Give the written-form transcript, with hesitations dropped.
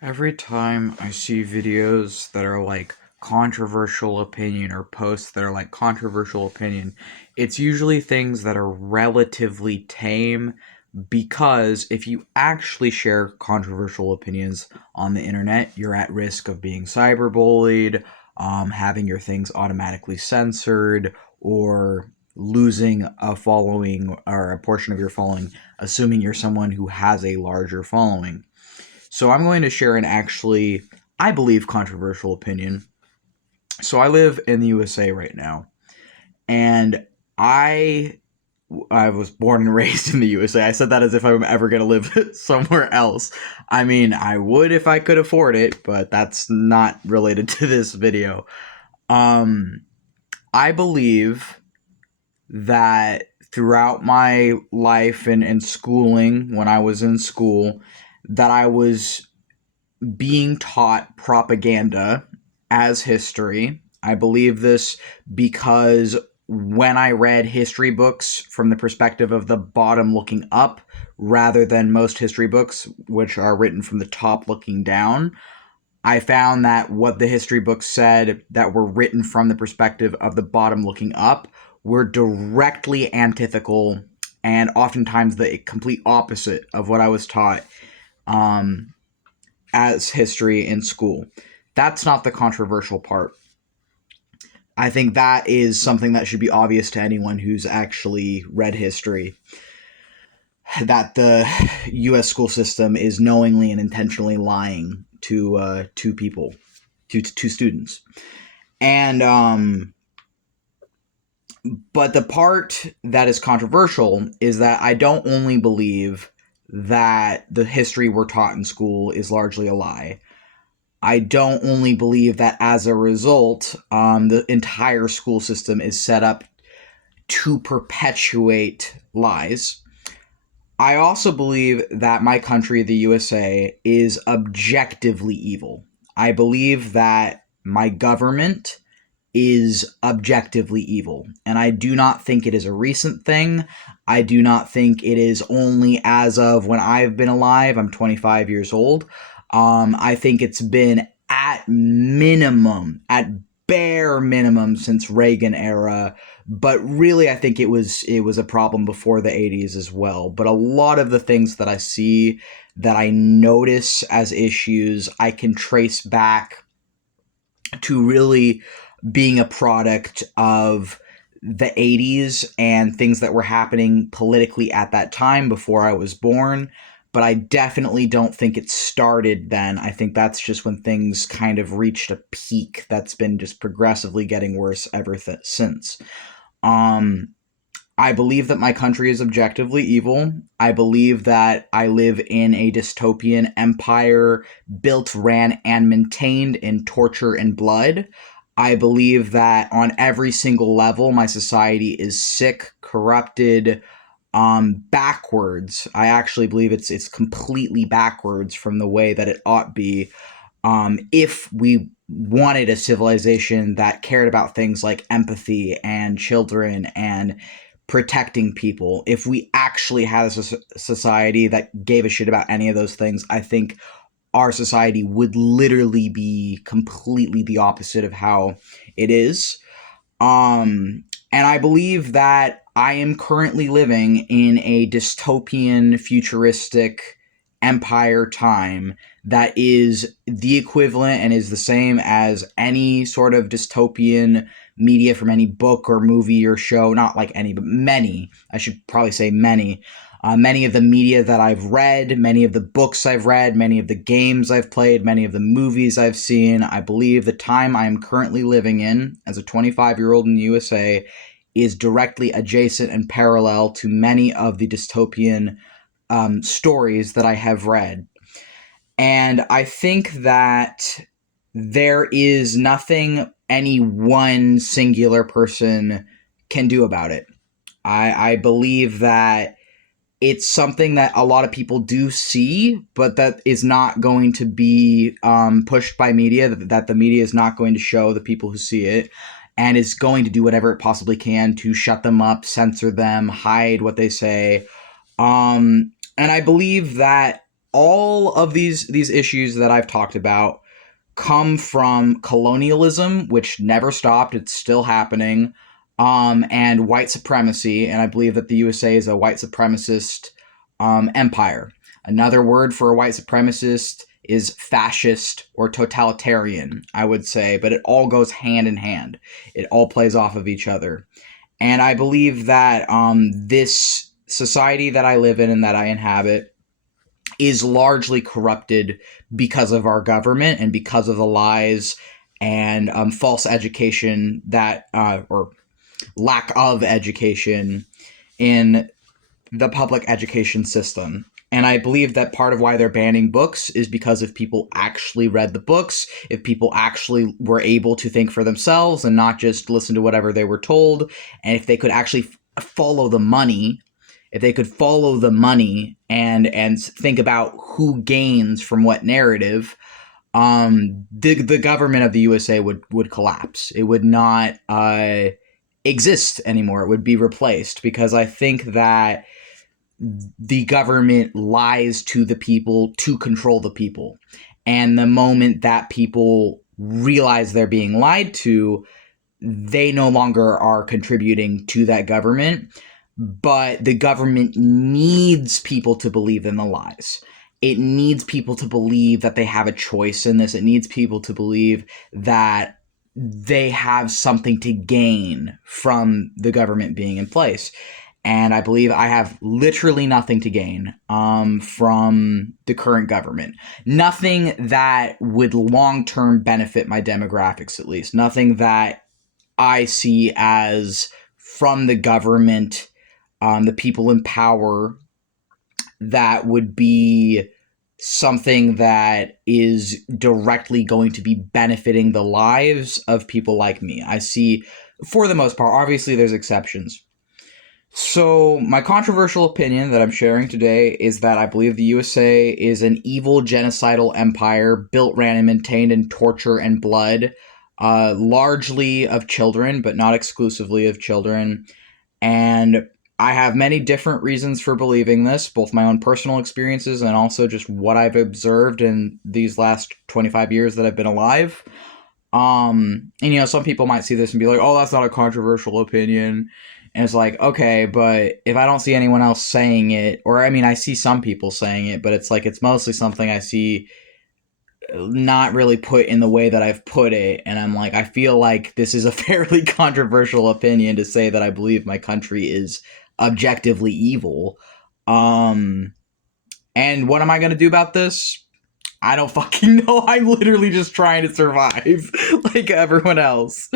Every time I see videos that are like controversial opinion or posts that are like controversial opinion, it's usually things that are relatively tame because if you actually share controversial opinions on the internet, you're at risk of being cyberbullied, having your things automatically censored, or losing a following or a portion of your following, assuming you're someone who has a larger following. So I'm going to share an actually, I believe, controversial opinion. So I live in the USA right now, and I I was born and raised in the USA. I said that as if I'm ever going to live somewhere else. I mean, I would if I could afford it, but that's not related to this video. Um, I believe that throughout my life and schooling, when I was in school, that I was being taught propaganda as history. I believe this because when I read history books from the perspective of the bottom looking up, rather than most history books, which are written from the top looking down, I found that what the history books said that were written from the perspective of the bottom looking up were directly antithetical and oftentimes the complete opposite of what I was taught um, as history in school. That's not the controversial part. I think that is something that should be obvious to anyone who's actually read history, that the U.S. school system is knowingly and intentionally lying to people, to students, and but the part that is controversial is that I don't only believe that the history we're taught in school is largely a lie. I don't only believe that as a result, the entire school system is set up to perpetuate lies. I also believe that my country, the USA, is objectively evil. I believe that my government is objectively evil. And I do not think it is a recent thing. I do not think it is only as of when I've been alive. I'm 25 years old. I think it's been at minimum, at bare minimum, since Reagan era. But really, I think it was a problem before the 80s as well. But a lot of the things that I see that I notice as issues, I can trace back to really being a product of the 80s and things that were happening politically at that time before I was born. But I definitely don't think it started then. I think that's just when things kind of reached a peak that's been just progressively getting worse since. Um, I believe that my country is objectively evil. I believe that I live in a dystopian empire built, ran, and maintained in torture and blood. I believe that on every single level, my society is sick, corrupted, backwards. I actually believe it's completely backwards from the way that it ought be. If we wanted a civilization that cared about things like empathy and children and protecting people, if we actually had a society that gave a shit about any of those things, I think our society would literally be completely the opposite of how it is. And I believe that I am currently living in a dystopian, futuristic empire time that is the equivalent and is the same as any sort of dystopian media from any book or movie or show. Not like any, but many. I should probably say many. Many of the media that I've read, many of the books I've read, many of the games I've played, many of the movies I've seen, I believe the time I am currently living in as a 25-year-old in the USA is directly adjacent and parallel to many of the dystopian stories that I have read. And I think that there is nothing any one singular person can do about it. I believe that it's something that a lot of people do see, but that is not going to be pushed by media, that the media is not going to show the people who see it, and is going to do whatever it possibly can to shut them up, censor them, hide what they say. And I believe that all of these issues that I've talked about come from colonialism, which never stopped. It's still happening, and white supremacy. And I believe that the USA is a white supremacist empire. Another word for a white supremacist is fascist or totalitarian, I would say, but it all goes hand in hand. It all plays off of each other. And I believe that this society that I live in and that I inhabit is largely corrupted because of our government and because of the lies and false education that, or lack of education in the public education system. And I believe that part of why they're banning books is because if people actually read the books, if people actually were able to think for themselves and not just listen to whatever they were told, and if they could actually follow the money, if they could follow the money and think about who gains from what narrative, the government of the USA would collapse. It would not exist anymore. It would be replaced, because I think that the government lies to the people to control the people. And the moment that people realize they're being lied to, they no longer are contributing to that government. But the government needs people to believe in the lies. It needs people to believe that they have a choice in this. It needs people to believe that they have something to gain from the government being in place. And I believe I have literally nothing to gain from the current government. Nothing that would long-term benefit my demographics, at least. Nothing that I see as from the government, the people in power, that would be something that is directly going to be benefiting the lives of people like me. I see, for the most part, obviously there's exceptions. So, my controversial opinion that I'm sharing today is that I believe the USA is an evil genocidal empire built, ran, and maintained in torture and blood, largely of children, but not exclusively of children. And I have many different reasons for believing this, both my own personal experiences and also just what I've observed in these last 25 years that I've been alive. And some people might see this and be like, "Oh, that's not a controversial opinion." And it's like, okay, but if I don't see anyone else saying it, or I mean, I see some people saying it, but it's like it's mostly something I see not really put in the way that I've put it. And I'm like, I feel like this is a fairly controversial opinion to say that I believe my country is objectively evil. Um, and what am I going to do about this? I don't fucking know. I'm literally just trying to survive like everyone else.